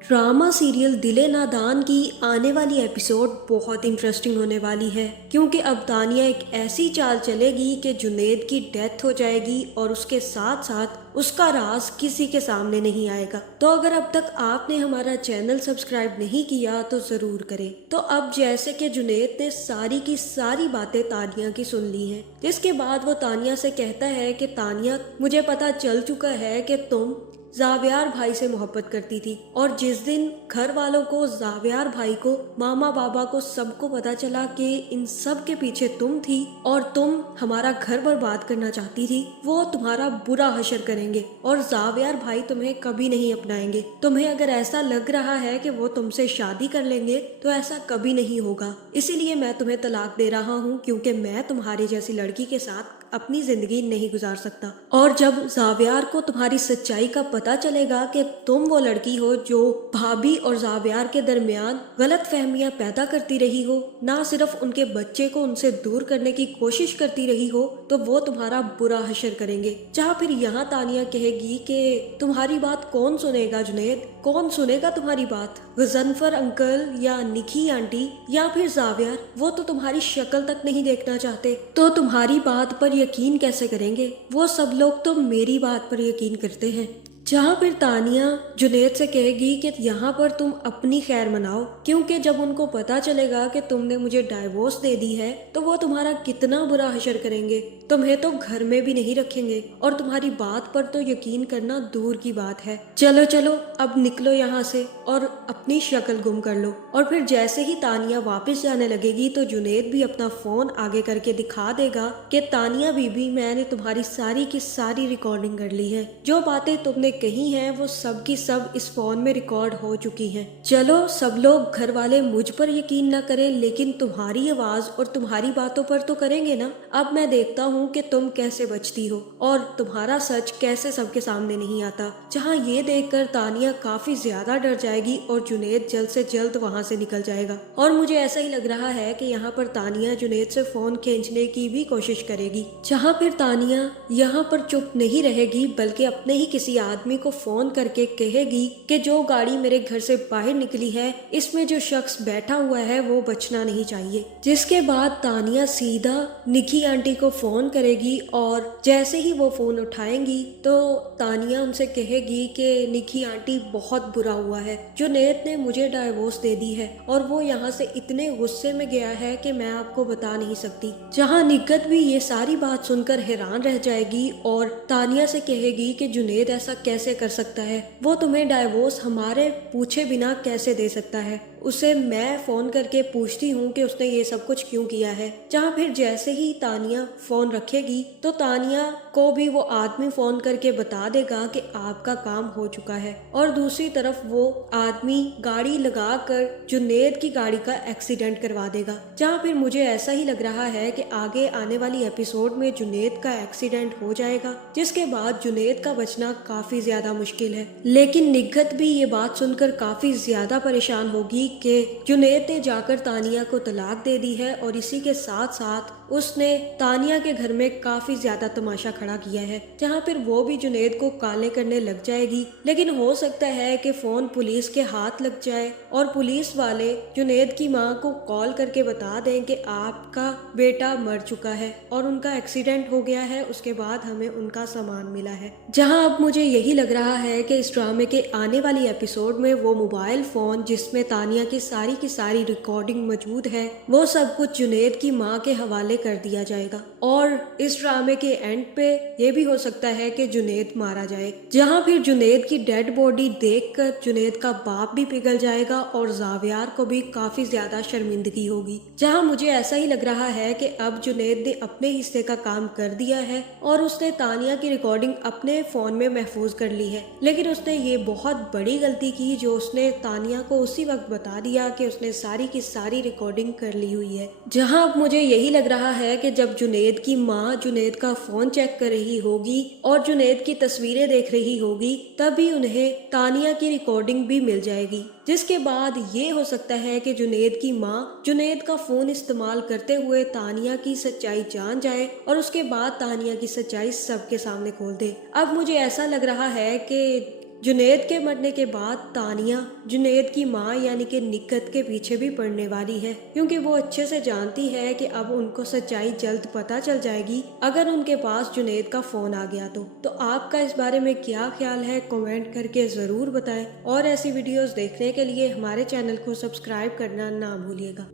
Drama serial दिले नादान की आने वाली एपिसोड बहुत इंटरेस्टिंग होने वाली है, क्योंकि अब तानिया एक ऐसी चाल चलेगी कि जुनेद की डेथ हो जाएगी और उसके साथ साथ उसका राज किसी के सामने नहीं आएगा। तो अगर अब तक आपने हमारा चैनल सब्सक्राइब नहीं किया तो जरूर करें। तो अब जैसे कि जुनेद ने सारी की सारी बातें तानिया की सुन ली हैं, जिसके बाद वो तानिया से कहता है कि तानिया, मुझे पता चल चुका है कि तुम जावियार भाई से मोहब्बत करती थी, और जिस दिन घर वालों को, जावियार भाई को, मामा बाबा को, सबको पता चला कि इन सब के पीछे तुम थी और तुम हमारा घर बर्बाद करना चाहती थी, वो तुम्हारा बुरा हशर करेंगे और जावियार भाई तुम्हें कभी नहीं अपनाएंगे। तुम्हें अगर ऐसा लग रहा है कि वो तुमसे शादी कर लेंगे तो ऐसा कभी नहीं होगा, इसीलिए मैं तुम्हें तलाक दे रहा हूँ, क्योंकि मैं तुम्हारी जैसी लड़की के साथ अपनी जिंदगी नहीं गुजार सकता। और जब जावियार को तुम्हारी सच्चाई का पता चलेगा कि तुम वो लड़की हो जो भाभी और जावियार के दरमियान गलत फहमियां पैदा करती रही हो, ना सिर्फ उनके बच्चे को उनसे दूर करने की कोशिश करती रही हो, तो वो तुम्हारा बुरा हशर करेंगे। जहाँ फिर यहाँ तानिया कहेगी कि तुम्हारी बात कौन सुनेगा जुनेद, कौन सुनेगा तुम्हारी बात, गजनफर अंकल या निकी आंटी या फिर जावियार, वो तो तुम्हारी शक्ल तक नहीं देखना चाहते, तो तुम्हारी बात पर यकीन कैसे करेंगे? वो सब लोग तो मेरी बात पर यकीन करते हैं। जहाँ फिर तानिया जुनेद से कहेगी कि यहाँ पर तुम अपनी खैर मनाओ, क्योंकि जब उनको पता चलेगा कि तुमने मुझे डाइवोर्स दे दी है तो वो तुम्हारा कितना बुरा हशर करेंगे, तुम्हें तो घर में भी नहीं रखेंगे और तुम्हारी बात पर तो यकीन करना दूर की बात है। चलो चलो अब निकलो यहाँ से और अपनी शक्ल गुम कर लो। और फिर जैसे ही तानिया वापस जाने लगेगी तो जुनेद भी अपना फोन आगे करके दिखा देगा कि तानिया बीबी, मैंने तुम्हारी सारी की सारी रिकॉर्डिंग कर ली है, जो बातें तुमने कही हैं वो सब की सब इस फोन में रिकॉर्ड हो चुकी हैं। चलो सब लोग, घर वाले मुझ पर यकीन न करें लेकिन तुम्हारी आवाज और तुम्हारी बातों पर तो करेंगे ना। अब मैं देखता हूँ कि तुम कैसे बचती हो और तुम्हारा सच कैसे सबके सामने नहीं आता। जहाँ ये देखकर तानिया काफी ज्यादा डर जाएगी और जुनेद जल्द से जल्द वहाँ से निकल जाएगा। और मुझे ऐसा ही लग रहा है कि यहाँ पर तानिया जुनेद से फोन खींचने की भी कोशिश करेगी। जहाँ फिर तानिया यहाँ पर चुप नहीं रहेगी बल्कि अपने ही किसी आदमी को फोन करके कहेगी कि जो गाड़ी मेरे घर से बाहर निकली है, इसमें जो शख्स बैठा हुआ है वो बचना नहीं चाहिए। जिसके बाद तानिया सीधा निकी आंटी को फोन करेगी और जैसे ही वो फोन उठाएंगी तो तानिया उनसे कहेगी कि निकी आंटी, बहुत बुरा हुआ है, जुनेद ने मुझे डाइवोर्स दे दी है और वो यहाँ से इतने गुस्से में गया है कि मैं आपको बता नहीं सकती। जहाँ निगत भी ये सारी बात सुनकर हैरान रह जाएगी और तानिया से कहेगी कि जुनेद ऐसा कैसे कर सकता है, वो तुम्हें डाइवोर्स हमारे पूछे बिना कैसे दे सकता है, उसे मैं फोन करके पूछती हूँ कि उसने ये सब कुछ क्यों किया है। जहाँ फिर जैसे ही तानिया फोन रखेगी तो तानिया को भी वो आदमी फोन करके बता देगा कि आपका काम हो चुका है, और दूसरी तरफ वो आदमी गाड़ी लगाकर जुनेद की गाड़ी का एक्सीडेंट करवा देगा। जहाँ फिर मुझे ऐसा ही लग रहा है कि आगे आने वाली एपिसोड में जुनेद का एक्सीडेंट हो जाएगा, जिसके बाद जुनेद का बचना काफी ज्यादा मुश्किल है। लेकिन निगत भी ये बात सुनकर काफी ज्यादा परेशान होगी कि जुनेद ने जाकर तानिया को तलाक दे दी है और इसी के साथ साथ उसने तानिया के घर में काफी ज्यादा तमाशा खड़ा किया है। जहाँ फिर वो भी जुनेद को काले करने लग जाएगी। लेकिन हो सकता है कि फोन पुलिस के हाथ लग जाए और पुलिस वाले जुनेद की माँ को कॉल करके बता दें कि आपका बेटा मर चुका है और उनका एक्सीडेंट हो गया है, उसके बाद हमें उनका सामान मिला है। जहाँ अब मुझे यही लग रहा है कि इस ड्रामे के आने वाली एपिसोड में वो मोबाइल फोन जिसमें तानिया की सारी रिकॉर्डिंग मौजूद है, वो सब कुछ जुनेद की माँ के हवाले कर दिया जाएगा। और इस ड्रामे के एंड पे ये भी हो सकता है कि जुनेद मारा जाए। जहाँ फिर जुनेद की डेड बॉडी देखकर जुनेद का बाप भी पिघल जाएगा और जावियार को भी काफी ज्यादा शर्मिंदगी होगी। जहाँ मुझे ऐसा ही लग रहा है कि अब जुनेद ने अपने हिस्से का काम कर दिया है और उसने तानिया की रिकॉर्डिंग अपने फोन में महफूज कर ली है। लेकिन उसने ये बहुत बड़ी गलती की जो उसने तानिया को उसी वक्त बता दिया कि उसने सारी की सारी रिकॉर्डिंग कर ली हुई है। जहाँ अब मुझे यही लग रहा है कि जब जुनेद की माँ जुनेद का फोन चेक कर रही होगी और जुनेद की तस्वीरें देख रही होगी, तभी उन्हें तानिया की रिकॉर्डिंग भी मिल जाएगी। जिसके बाद ये हो सकता है कि जुनेद की माँ जुनेद का फोन इस्तेमाल करते हुए तानिया की सच्चाई जान जाए और उसके बाद तानिया की सच्चाई सबके सामने खोल दे। अब मुझे ऐसा लग रहा है कि जुनैद के मरने के बाद तानिया जुनैद की माँ यानी कि निक्कत के पीछे भी पड़ने वाली है, क्योंकि वो अच्छे से जानती है कि अब उनको सच्चाई जल्द पता चल जाएगी अगर उनके पास जुनैद का फोन आ गया तो आपका इस बारे में क्या ख्याल है, कमेंट करके जरूर बताएं और ऐसी वीडियोस देखने के लिए हमारे चैनल को सब्सक्राइब करना ना भूलिएगा।